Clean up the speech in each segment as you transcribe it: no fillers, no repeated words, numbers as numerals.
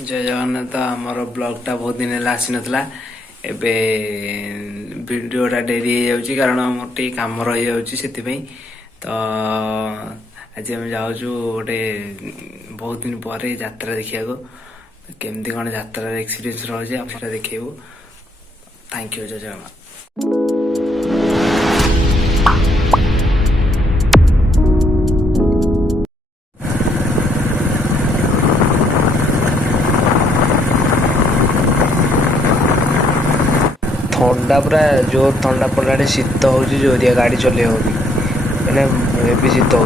जय जगन्नाथ आमर ब्लॉगटा बहुत दिन है आसी नाला एबे वीडियोटा डेरी हो जाउची कारण मोटे काम रही जाउची सेति तो आज आम जाऊँ गोटे बहुत दिन पर यात्रा देखा केमती कौन यात्रा एक्सपीरियंस रही आप देखू। Thank you. जय जगन्नाथ। थंडा पूरा जो थंडा पड़ा शीत हो जोरिया गाड़ी चले मैंने भी शीत हो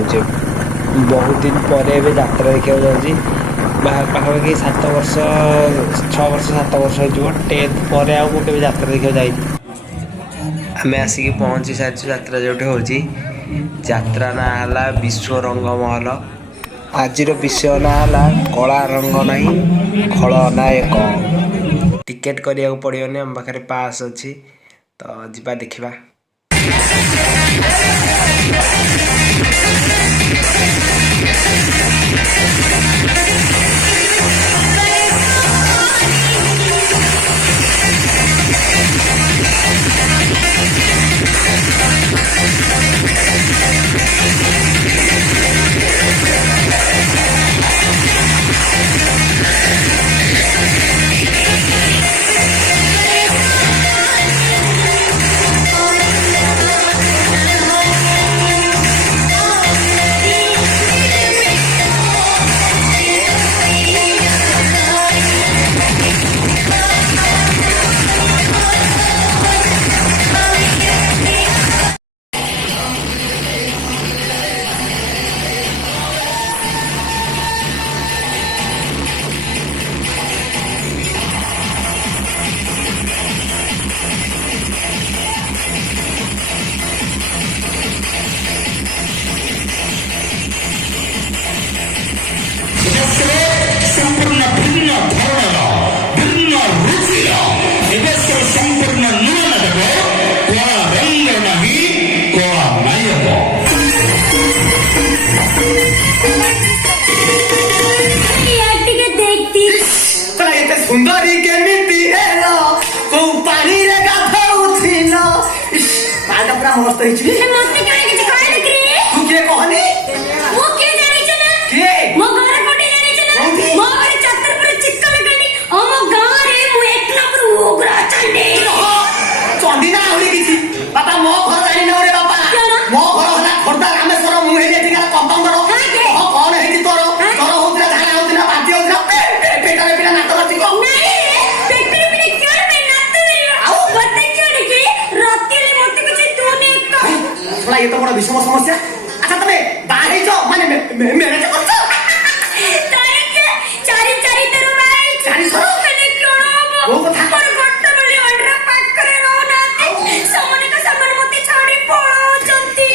बहुत दिन पर यात्रा देखा जाऊँगी पाखापाखि 7 वर्ष 6 वर्ष 7 वर्ष हो 10th पर आगे यात्रा देखा जाए आम आसिक पहुँची सारी यात्रा जो यात्रा ना है विश्व रंग महल। आज विषय ना है कला रंग नहीं खलनायक। टिकेट करिया पड़ोनी आम पाखे पास अच्छी तो जीवा देखा। सुंदरी के मिट्टी हेलो तो पानी रे गाधौथिलो पाटा पूरा मस्त है छी मस्त काहे के काहे देख रे तू के कहनी वो के जानी छ ना के मो घर कोटे जानी छ ना मो घर छतर पर चिक्कल गनी हम गांव रे मु एकला पर उग्र चंडी चंडी ना होली किछि बाबा मो घर जानी ना रे बाबा मो घर हला खोरदा रामेश्वर मु हे जेति का कंपाउंडर हो कोन हे तोर तोर होतरा धाना होतरा बाती होतरा पेटा रे पिना नाटक अछि को ये तो बड़ा विषम समस्या। अच्छा तमे बाहर जो माने मैंने तो करछो तारे के चारी चारी तेरो भाई चारी सरो मैंने क्यों वो कथा पर घट्ट बले अंडर पैक करे रहो ना समने का समन मते छाड़ी पळो चंती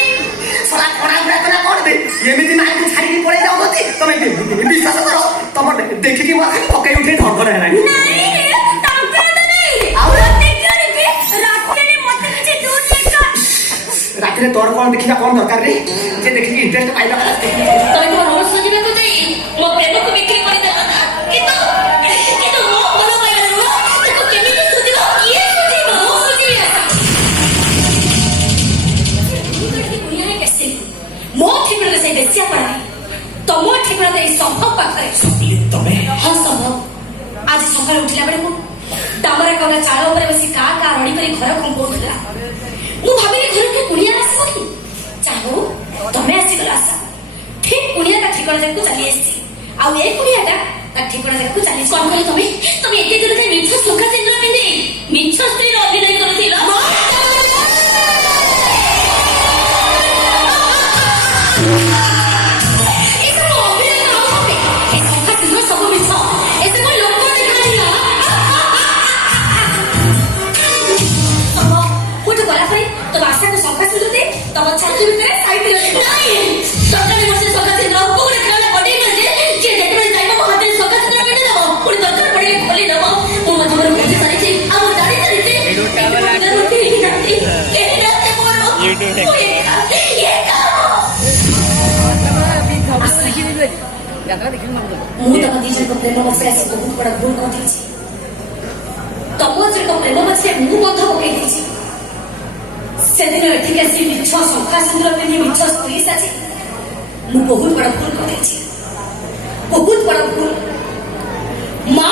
सला कोना ब्रेतना कर दे एमिति ना तू छाड़ी की पळे जाऊ होती तमे विश्वास करो तम देखि की मोर खाली पके उठे धड़धड़ हेलानी नहीं तांके तो नहीं और रात क्यों रे रात के मते किछि दूर देखा रात रे तोर कोन देखिला कोन दरकार रे जे देखि की इंटरेस्ट पाइला तो मोर रोज सजीबे को जाई मो प्रेम को बिक्री कर देला कितो मो बोलो पाइला रो ताको केमिति सुदिलो ये सुदिलो मो बुझी आसा दुनिया है कैसे मो ठिकरा से बेसिया पड़ा तो मो ठिकरा दे संभव पाखरे सुदी तमे हां संभव आज सकाळ उठिला बेले को डामरा कोना चाळ ऊपर बसी का रडी करी घर कंपोउला मु भाबिले घर के कुनिया आसी कि चाहो तमे आसी गला आसा ठीक कुनिया ता ठिकरा जाको चली आसी आ ए कुनिया ता ठिकरा जाको चली कोन कहले तमे एते दूर जे मिछ सुखा चिन्ह पिंदे मिछ स्त्री रो अभिनय करथिला यात्रा देखील मागतो ମୁଁ ତମ ଦି ଜଣଙ୍କ ପ୍ରେମ ମଝିରେ ଆସି ବହୁତ ବଡ଼ ଭୁଲ କରିଦେଇଛି। ତମ ଜଣଙ୍କ ପ୍ରେମ ମଝିରେ ମୁଁ ବନ୍ଧ ପକେଇ ଦେଇଛି। ସେଦିନ ଏଠିକି ଆସି ମିଛ ଶଙ୍ଖା ସିନ୍ଦୁର ପିନ୍ଧି ମିଛ ସ୍ତ୍ରୀ ସାଜି ମୁଁ ବହୁତ ବଡ଼ ଭୁଲ କରିଦେଇଛି। ବହୁତ ବଡ଼ ଭୁଲ। ମା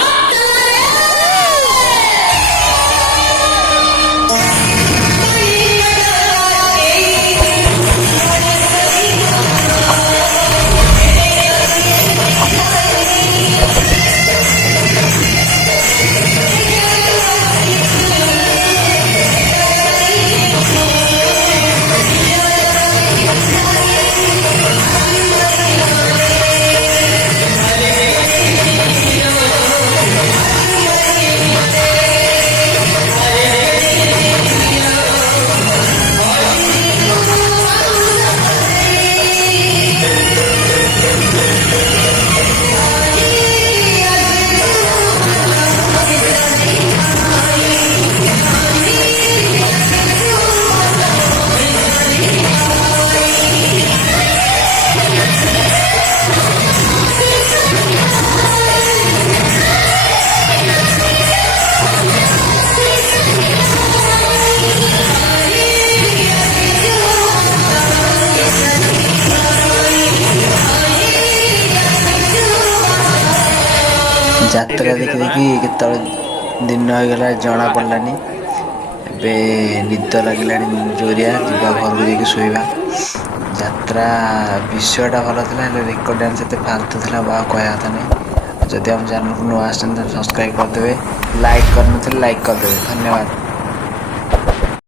ଯାତ୍ରା ଦେଖି ଦେଖି କେତେବେଳେ ଦିନ ହେଇଗଲା ଜଣା ପଡ଼ିଲାନି। ଏବେ ନିଦ ଲାଗିଲାଣି ଜୋରିଆ, ଯିବା ଘରକୁ ଯାଇକି ଶୋଇବା। ଯାତ୍ରା ବିଷୟଟା ଭଲ ଥିଲା, ହେଲେ ରେକର୍ଡ଼ ଡ୍ୟାନ୍ସ ଏତେ ଫାଲତୁ ଥିଲା ଆଉ କହିବା କଥା ନାହିଁ। ଯଦି ଆମ ଚ୍ୟାନେଲକୁ ନୂଆ ଆସିଛନ୍ତି ସବସ୍କ୍ରାଇବ୍ କରିଦେବେ, ଲାଇକ୍ କରିନଥିଲେ ଲାଇକ୍ କରିଦେବେ। ଧନ୍ୟବାଦ।